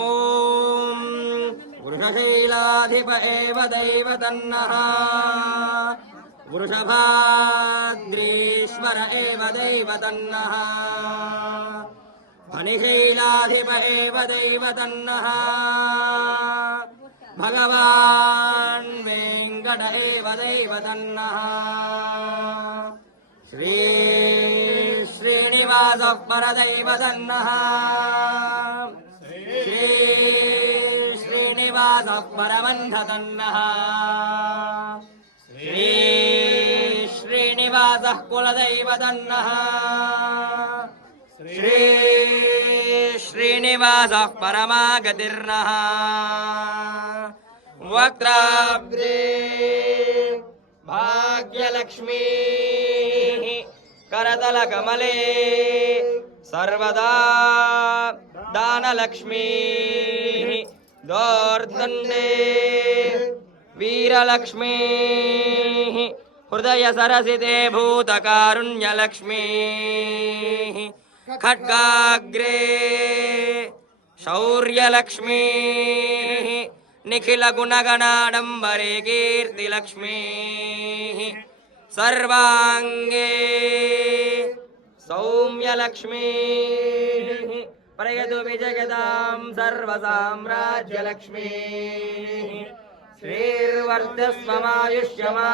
ఓం వృషశైలాధిప ఏవ దైవతన్నః వృషభాద్రీశ్వర ఏవ దైవతన్నః ఫణిశైలాధిప ఏవ దైవతన్నః భగవాన్ వెంకట ఏవ దైవతన్నః శ్రీ శ్రీనివాస పరదైవతన్నః శ్రీ శ్రీనివాస పరమంధతన్నః శ్రీ శ్రీనివాస కులదైవతన్నః శ్రీ శ్రీనివాస పరమాగతిర్నః వక్త్రాబ్దే భాగ్యలక్ష్మీ करतल कमले सर्वदा दानलक्ष्मी दोर्दंडे वीरलक्ष्मी हृदय सरसिते भूतकारुण्यलक्ष्मी खड्गाग्रे शौर्यलक्ष्मी निखिल गुणगणाडंबरे कीर्तिलक्ष्मी सर्वांगे सौम्यलक्ष्मी प्रयतु विजगतां सर्वसाम्राज्यलक्ष्मी श्रीर्वर्धस्वमायुष्यमा